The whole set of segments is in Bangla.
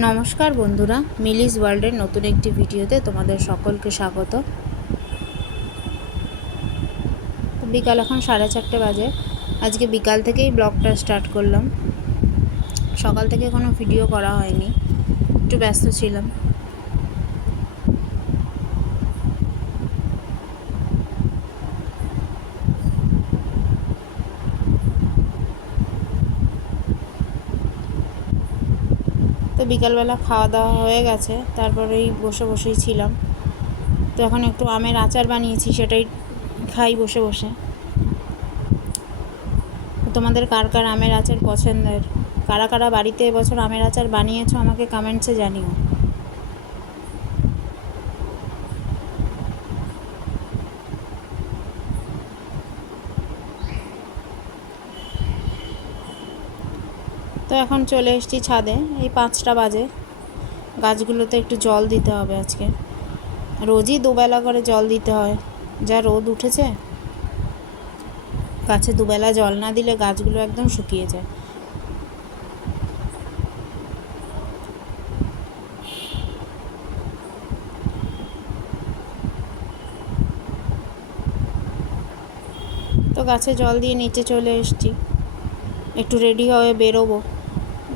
নমস্কার বন্ধুরা, মিলিস ওয়ার্ল্ডের নতুন একটি ভিডিওতে তোমাদের সকলকে স্বাগত। বিকাল এখন 4:30 বাজে। আজকে বিকাল থেকেই ব্লগটা স্টার্ট করলাম। সকাল থেকে কোনো ভিডিও করা হয়নি, একটু ব্যস্ত ছিলাম। তো বিকালবেলা খাওয়া দাওয়া হয়ে গেছে, তারপরেই বসেই ছিলাম। তো এখন একটু আমের আচার বানিয়েছি, সেটাই খাই বসে বসে। তোমাদের কার কার আমের আচার পছন্দের, কারা কারা বাড়িতে এবছর আমের আচার বানিয়েছো আমাকে কমেন্টসে জানিও। তো এখন চলে এসেছি ছাদে, এই 5টা বাজে। গাছগুলোতে একটু জল দিতে হবে আজকে। রোজই দুবেলা করে জল দিতে হয়, যা রোদ উঠেছে। গাছে দুবেলা জল না দিলে গাছগুলো একদম শুকিয়ে যায়। তো গাছে জল দিয়ে নিচে চলে এসেছি, একটু রেডি হয়ে বেরোবো,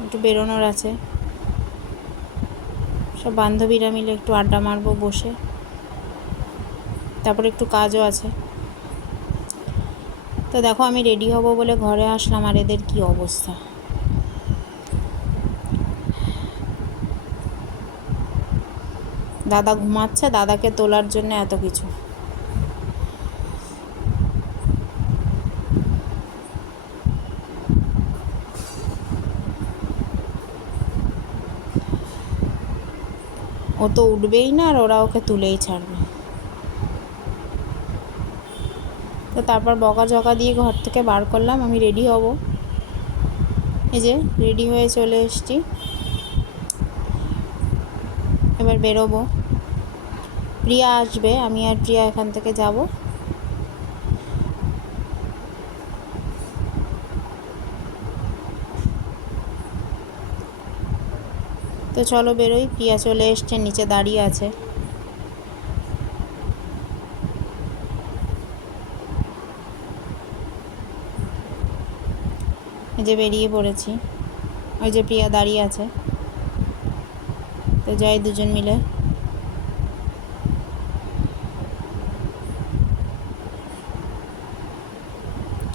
একটু বেরোনোর আছে। সব বান্ধবীরা মিলে একটু আড্ডা মারবো বসে, তারপরে একটু কাজও আছে। তো দেখো, আমি রেডি হব বলে ঘরে আসলাম, আর এদের কি অবস্থা। দাদা ঘুমাচ্ছে, দাদাকে তোলার জন্য এত কিছু। ও তো উঠবেই না, আর ওরা ওকে তুলেই ছাড়বে। তো তারপর বকাঝকা দিয়ে ঘর থেকে বার করলাম, আমি রেডি হব। এই যে রেডি হয়ে চলে এসেছি, এবার বেরোবো। প্রিয়া আসবে, আমি আর প্রিয়া এখান থেকে যাব। তো চলো বেরোই। প্রিয়া চলে এসছে, নিচে দাঁড়িয়ে আছে। এই যে বেরিয়ে পড়েছি, ওই যে প্রিয়া দাঁড়িয়ে আছে। তো যাই দুজন মিলে।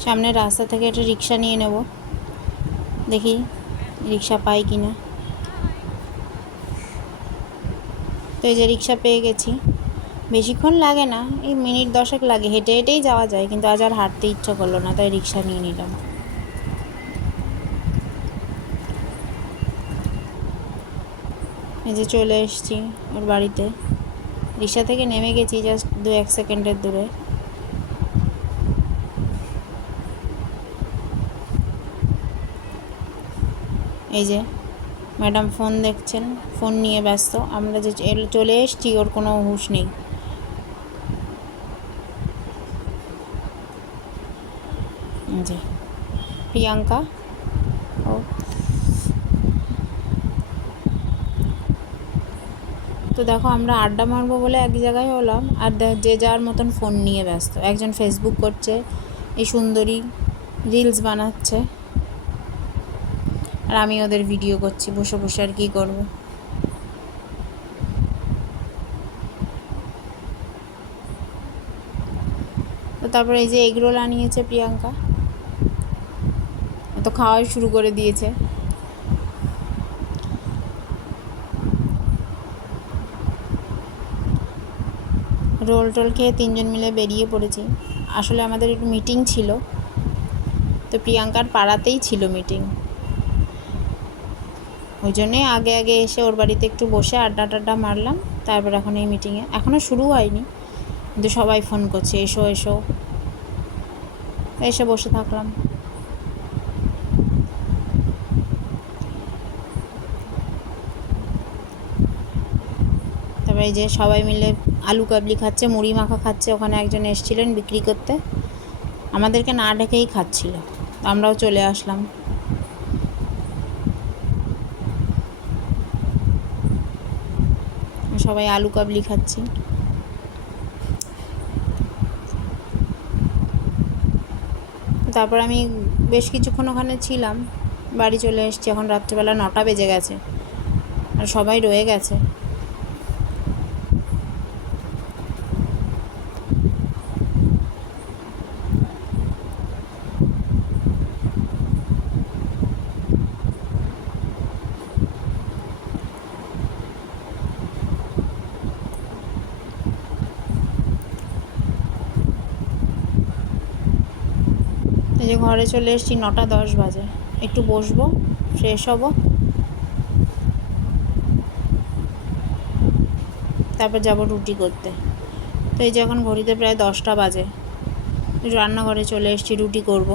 সামনের রাস্তা থেকে একটা রিক্সা নিয়ে নেব, দেখি রিক্সা পাই কি না। তো এই যে রিক্সা পেয়ে গেছি। বেশিক্ষণ লাগে না, এই মিনিট 10 লাগে, হেঁটে হেঁটেই যাওয়া যায়, কিন্তু আজ আর হাঁটতে ইচ্ছা করলো না, তাই রিক্সা নিয়ে নিলাম। এই যে চলে এসেছি ওর বাড়িতে। রিক্সা থেকে নেমে গেছি, জাস্ট 2-1 সেকেন্ডের দূরে। এই যে ম্যাডাম ফোন দেখছেন, ফোন নিয়ে ব্যস্ত। আমরা যে চলে এসেছি, ওর কোনো হুঁশ নেই। যে প্রিয়াঙ্কা, ও তো দেখো, আমরা আড্ডা মারবো বলে এক জায়গায় হলাম, আর যে যার মতন ফোন নিয়ে ব্যস্ত। একজন ফেসবুক করছে, এই সুন্দরী রিলস বানাচ্ছে, আর আমি ওদের ভিডিও করছি বসে বসে। আর কী করবো। তো তারপরে এই যে এগরোল আনিয়েছে প্রিয়াঙ্কা, তো খাওয়াই শুরু করে দিয়েছে। রোল টোল খেয়ে 3জন মিলে বেরিয়ে পড়েছি। আসলে আমাদের একটু মিটিং ছিল, তো প্রিয়াঙ্কার পাড়াতেই ছিল মিটিং। ওই জন্যে আগে আগে এসে ওর বাড়িতে একটু বসে আড্ডা টাড্ডা মারলাম। তারপর এখন এই মিটিংয়ে, এখনও শুরু হয়নি, কিন্তু সবাই ফোন করছে এসো এসো, এসে বসে থাকলাম। তারপরে এই যে সবাই মিলে আলু কাবলি খাচ্ছে, মুড়ি মাখা খাচ্ছে। ওখানে একজন এসেছিলেন বিক্রি করতে, আমাদেরকে না ডেকেই খাচ্ছিল, আমরাও চলে আসলাম। সবাই আলু কাবলি খাচ্ছি। তারপর আমি বেশ কিছুক্ষণ ওখানে ছিলাম, বাড়ি চলে এসেছি। এখন রাত্রিবেলা 9টা বেজে গেছে আর সবাই রয়ে গেছে। এই যে ঘরে চলে এসেছি, 9টা 10 বাজে। একটু বসবো, ফ্রেশ হব, তারপর যাব রুটি করতে। তো এই যে এখন ঘড়িতে প্রায় 10টা বাজে, রান্নাঘরে চলে এসেছি, রুটি করব।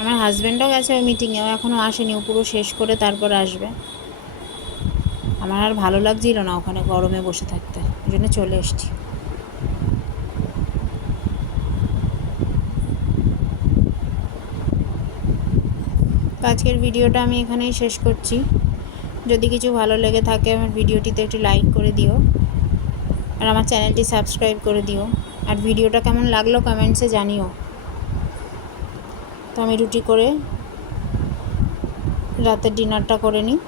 আমার হাজব্যান্ডও গেছে ওই মিটিংয়েও, এখনও আসেনি, ও পুরো শেষ করে তারপর আসবে। আমার আর ভালো লাগছিল না ওখানে গরমে বসে থাকতে, ওই জন্য চলে এসেছি। তো আজকের ভিডিওটা আমি এখানেই শেষ করছি। যদি কিছু ভালো লেগে থাকে আমার ভিডিওটিতে একটু লাইক করে দিও, আর আমার চ্যানেলটি সাবস্ক্রাইব করে দিও। আর ভিডিওটা কেমন লাগলো কমেন্টসে জানিও। তো আমি রুটি করে রাতের ডিনারটা করে নিই।